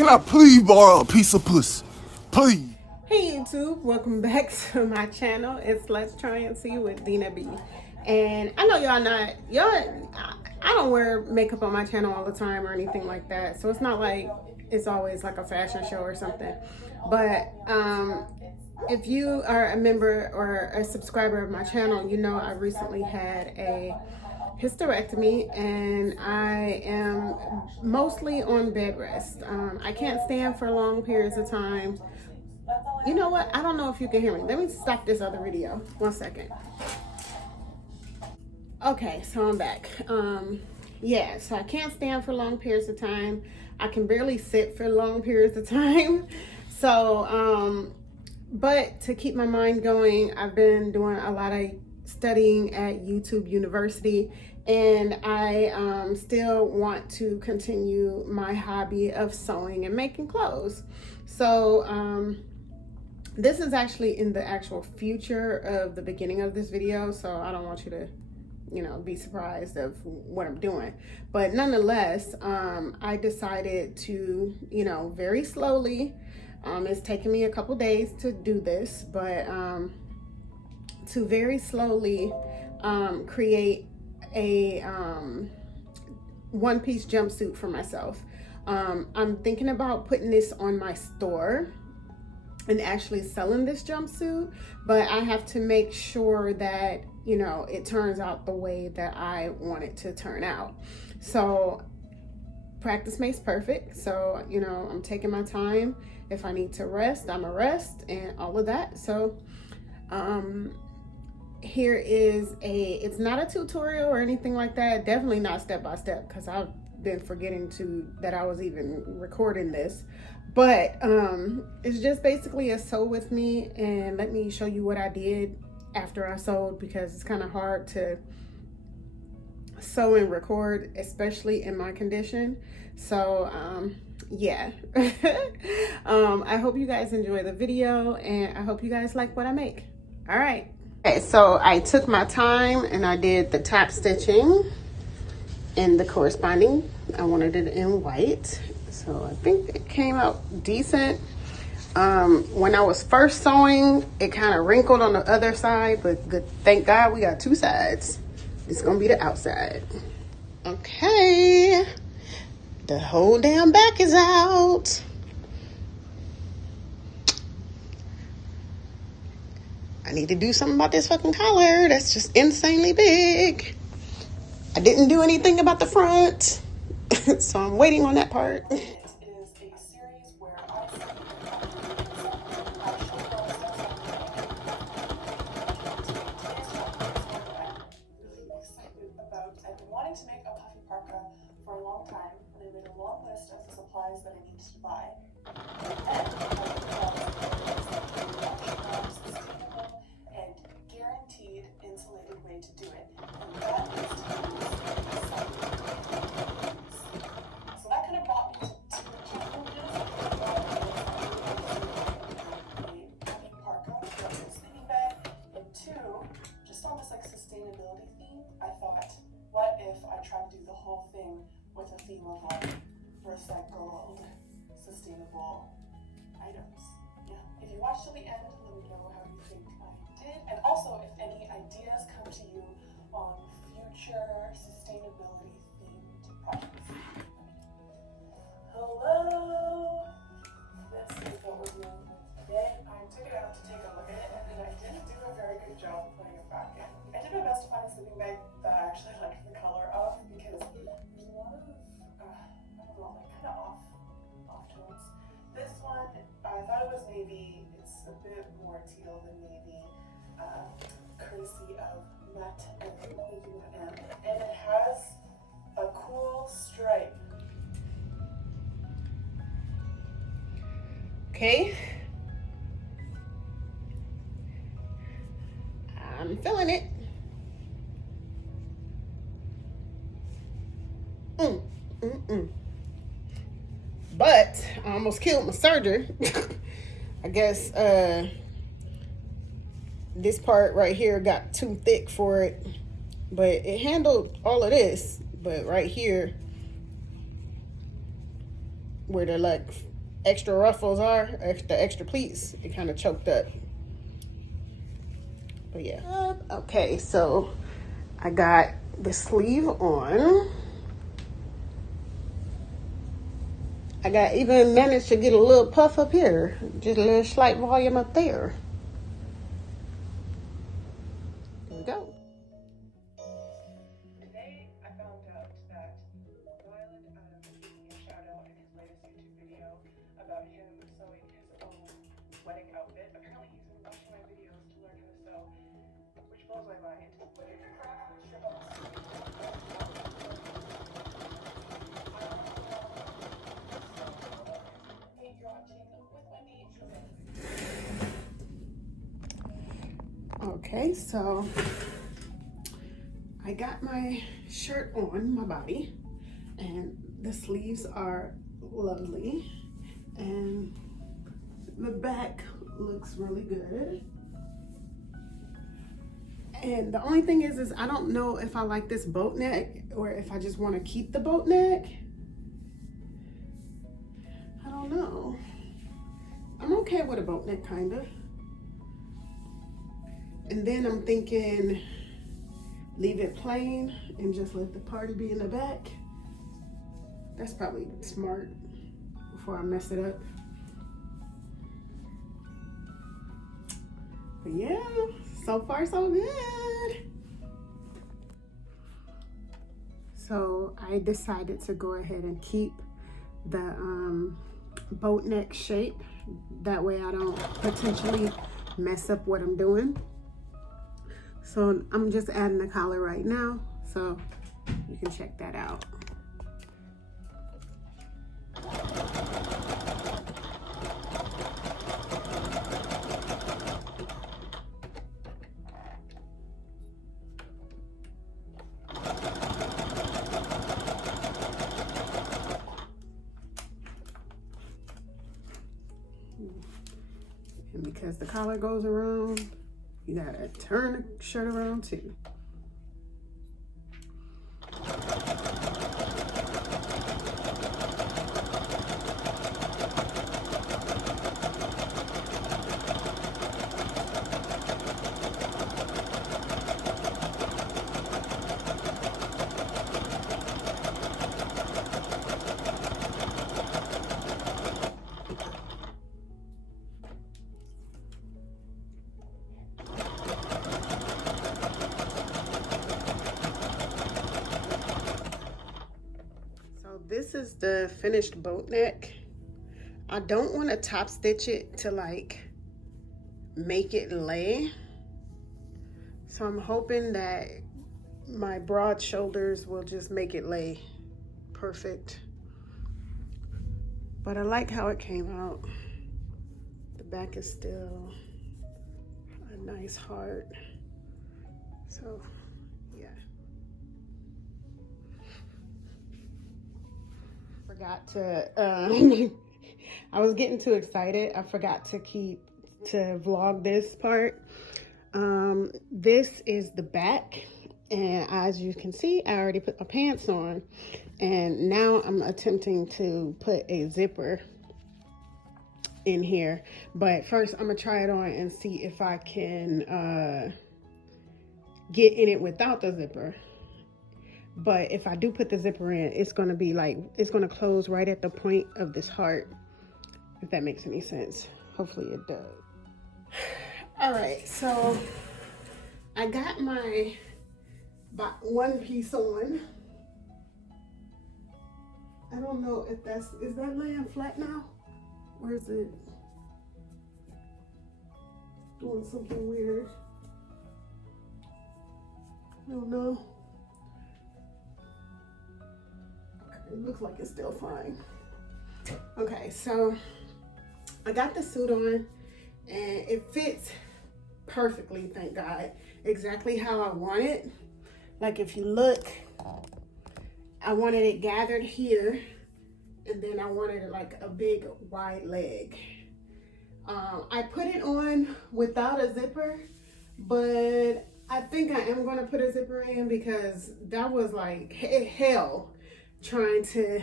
Can I please borrow a piece of pussy? Please. Hey YouTube, welcome back to my channel. It's Let's Try and See with Dina B. And I know I don't wear makeup on my channel all the time or anything like that. So it's not like it's always like a fashion show or something. But if you are a member or a subscriber of my channel, you know I recently had a hysterectomy and I am mostly on bed rest. I can't stand for long periods of time. You know what? I don't know if you can hear me. Let me stop this other video. 1 second. Okay, so I'm back. Yeah, so I can't stand for long periods of time. I can barely sit for long periods of time. So, but to keep my mind going, I've been doing a lot of studying at YouTube University, and I still want to continue my hobby of sewing and making clothes. So, this is actually in the actual future of the beginning of this video, so I don't want you to, be surprised of what I'm doing. But nonetheless, I decided to, very slowly, it's taken me a couple days to do this, but to very slowly create a one-piece jumpsuit for myself. I'm thinking about putting this on my store and actually selling this jumpsuit, but I have to make sure that it turns out the way that I want it to turn out. So practice makes perfect. So I'm taking my time. If I need to rest, I'm a rest and all of that. So here is it's not a tutorial or anything like that, definitely not step by step, because I've been forgetting that I was even recording this. But it's just basically a sew with me and let me show you what I did after I sewed, because it's kind of hard to sew and record, especially in my condition. So yeah. I hope you guys enjoy the video, and I hope you guys like what I make. All right. Okay, so I took my time and I did the top stitching and the corresponding. I wanted it in white, so I think it came out decent. When I was first sewing, it kind of wrinkled on the other side, but good, thank God we got two sides. It's gonna be the outside. Okay, the whole damn back is out. I need to do something about this fucking collar. That's just insanely big. I didn't do anything about the front, so I'm waiting on that part. I've been wanting to make a puffy parka for a long time, and I made a long list of the supplies that I needed to buy. And sustainable and guaranteed insulated way to do it. And that is to use recycled. So that kind of brought me to two challenges. A puffy parka for a sleeping bag, and two, just on this sustainability theme, I thought, what if I try to do the whole thing with a theme of recycled, sustainable items? Yeah. If you watch till the end, let me know how you think I did. And also, if any ideas come to you on future sustainability themed projects. Hello! This is what we're doing today. I took it out to take a look at it, and I didn't do a very good job of putting it back in. I did my best to find a sleeping bag that I actually liked the color of, because there's a lot of, I don't know, kind of off tones. This one, I thought it was navy. It's a bit more teal than navy, courtesy of Matte and UM, and it has a cool stripe. Okay. I'm feeling it. But I almost killed my serger. I guess this part right here got too thick for it, but it handled all of this. But right here, where the like extra ruffles are, the extra pleats, it kind of choked up. But yeah. Okay, so I got the sleeve on. I got even managed to get a little puff up here, just a little slight volume up there. There we go. Today, I found out that Violet gave me a shout out in his latest YouTube video about him sewing his own wedding outfit. Apparently, he's been watching my videos to learn how to sew, which blows my mind. But if you're crafting a strip of Okay, so I got my shirt on my body, and the sleeves are lovely, and the back looks really good. And the only thing is I don't know if I like this boat neck or if I just want to keep the boat neck. I don't know. I'm okay with a boat neck, kind of. And then I'm thinking leave it plain and just let the party be in the back. That's probably smart before I mess it up. But yeah, so far so good. So I decided to go ahead and keep the boat neck shape. That way I don't potentially mess up what I'm doing. So I'm just adding the collar right now, so you can check that out. And because the collar goes around, you gotta turn the shirt around too. This is the finished boat neck. I don't want to top stitch it to like make it lay. So I'm hoping that my broad shoulders will just make it lay perfect. But I like how it came out. The back is still a nice heart. So yeah. Forgot to I was getting too excited. I forgot to vlog this part. This is the back, and as you can see, I already put my pants on, and now I'm attempting to put a zipper in here. But first I'm gonna try it on and see if I can get in it without the zipper. But if I do put the zipper in, it's gonna be like, it's gonna close right at the point of this heart, if that makes any sense. Hopefully it does. All right, so I got my one piece on. I don't know if is that laying flat now? Or is it doing something weird? I don't know. It looks like it's still fine. Okay, so I got the suit on and it fits perfectly, thank God. Exactly how I want it. Like if you look, I wanted it gathered here, and then I wanted it like a big wide leg. I put it on without a zipper, but I think I am gonna put a zipper in because that was like hell trying to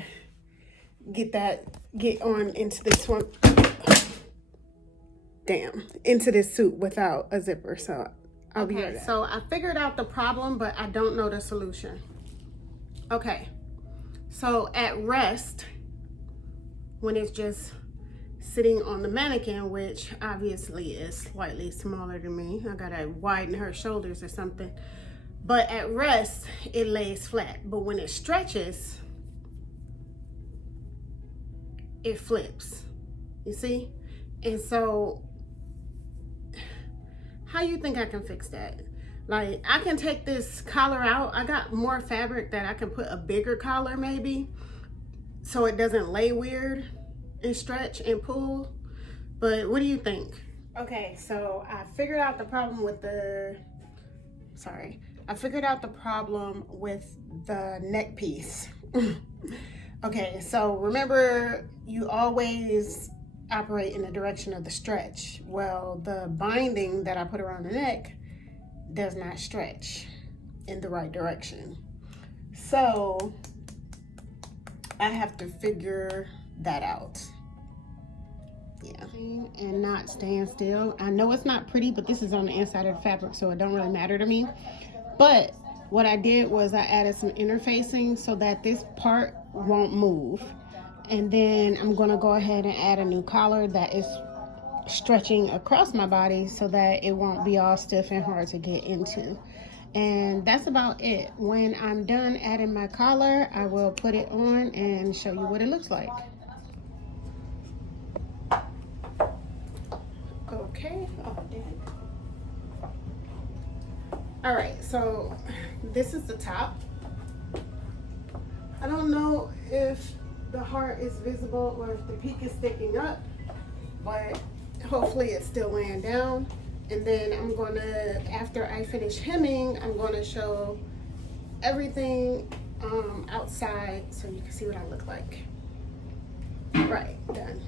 get on into this one. Damn, into this suit without a zipper. So I'll be right back. So I figured out the problem, but I don't know the solution. Okay, so at rest, when it's just sitting on the mannequin, which obviously is slightly smaller than me, I gotta widen her shoulders or something, but at rest it lays flat, but when it stretches it flips, you see? And so how you think I can fix that? Like, I can take this collar out. I got more fabric that I can put a bigger collar maybe, so it doesn't lay weird and stretch and pull. But what do you think? Okay, so I figured out the problem with the neck piece. Okay, so remember, you always operate in the direction of the stretch. Well, the binding that I put around the neck does not stretch in the right direction. So I have to figure that out. Yeah, and not stand still. I know it's not pretty, but this is on the inside of the fabric, so it don't really matter to me. But what I did was I added some interfacing so that this part won't move. And then I'm gonna go ahead and add a new collar that is stretching across my body so that it won't be all stiff and hard to get into. And that's about it. When I'm done adding my collar, I will put it on and show you what it looks like. Okay, oh dang. All right, so this is the top. I don't know if the heart is visible or if the peak is sticking up, but hopefully it's still laying down. And then I'm gonna, after I finish hemming, I'm gonna show everything outside so you can see what I look like. Right, done.